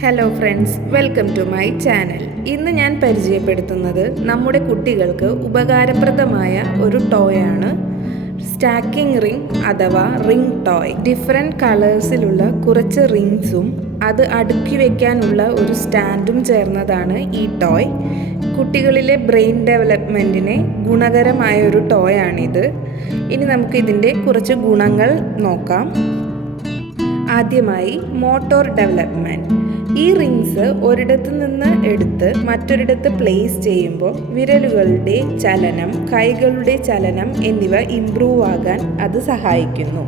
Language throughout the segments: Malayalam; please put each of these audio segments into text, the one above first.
Hello friends welcome to my channel ഇന്ന് ഞാൻ പരിചയപ്പെടുത്തുന്നത് നമ്മുടെ കുട്ടികൾക്ക് ഉപകാരപ്രദമായ ഒരു ടോയാണ് സ്റ്റാക്കിംഗ് റിംഗ് അഥവാ റിംഗ് ടോയ് ഡിഫറെന്റ് കളേഴ്സിലുള്ള കുറച്ച് റിംഗ്സും അത് അടുക്കി വയ്ക്കാനുള്ള ഒരു സ്റ്റാൻഡും ചേർന്നതാണ് ഈ ടോയ് കുട്ടികളിലെ ബ്രെയിൻ ഡെവലപ്മെന്റിനെ ഗുണകരമായ ഒരു ടോയാണിത് ഇനി നമുക്ക് ഇതിന്റെ കുറച്ച് ഗുണങ്ങൾ നോക്കാം. ആദ്യമായി മോട്ടോർ ഡെവലപ്മെന്റ് ഈ റിങ്സ് ഒരിടത്ത് നിന്ന് എടുത്ത് മറ്റൊരിടത്ത് പ്ലേസ് ചെയ്യുമ്പോൾ വിരലുകളുടെ ചലനം കൈകളുടെ ചലനം എന്നിവ ഇംപ്രൂവ് ആകാൻ അത് സഹായിക്കുന്നു.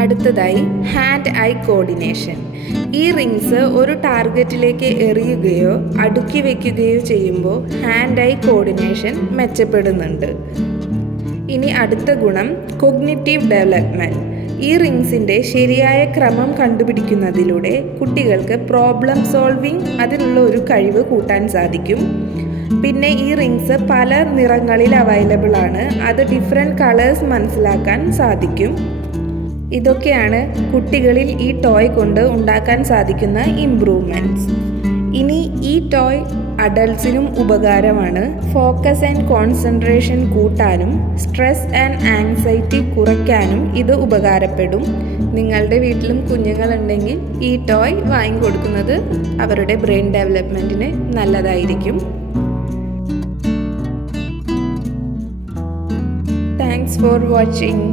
അടുത്തതായി ഹാൻഡ് ഐ കോർഡിനേഷൻ ഈ റിങ്സ് ഒരു ടാർഗറ്റിലേക്ക് എറിയുകയോ അടുക്കി വയ്ക്കുകയോ ചെയ്യുമ്പോൾ ഹാൻഡ് ഐ കോർഡിനേഷൻ മെച്ചപ്പെടുന്നുണ്ട്. ഇനി അടുത്ത ഗുണം കൊഗ്നിറ്റീവ് ഡെവലപ്മെന്റ് ഈ റിങ്സിന്റെ ശരിയായ ക്രമം കണ്ടുപിടിക്കുന്നതിലൂടെ കുട്ടികൾക്ക് പ്രോബ്ലം സോൾവിങ് അതിനുള്ള ഒരു കഴിവ് കൂട്ടാൻ സാധിക്കും. പിന്നെ ഈ റിങ്സ് പല നിറങ്ങളിൽ അവൈലബിൾ ആണ്. അത് ഡിഫറെന്റ് കളേഴ്സ് മനസ്സിലാക്കാൻ സാധിക്കും. ഇതൊക്കെയാണ് കുട്ടികളിൽ ഈ ടോയ് കൊണ്ട് ഉണ്ടാക്കാൻ സാധിക്കുന്ന ഇംപ്രൂവ്മെന്റ്സ് ഇനി ഈ ടോയ് അഡൾട്ട്സിനും ഉപകാരമാണ്. ഫോക്കസ് ആൻഡ് കോൺസെൻട്രേഷൻ കൂട്ടാനും സ്ട്രെസ് ആൻഡ് ആങ്സൈറ്റി കുറയ്ക്കാനും ഇത് ഉപകാരപ്പെടും. നിങ്ങളുടെ വീട്ടിലും കുഞ്ഞുങ്ങളുണ്ടെങ്കിൽ ഈ ടോയ് വാങ്ങിക്കൊടുക്കുന്നത് അവരുടെ ബ്രെയിൻ ഡെവലപ്മെന്റിന് നല്ലതായിരിക്കും. Thanks for watching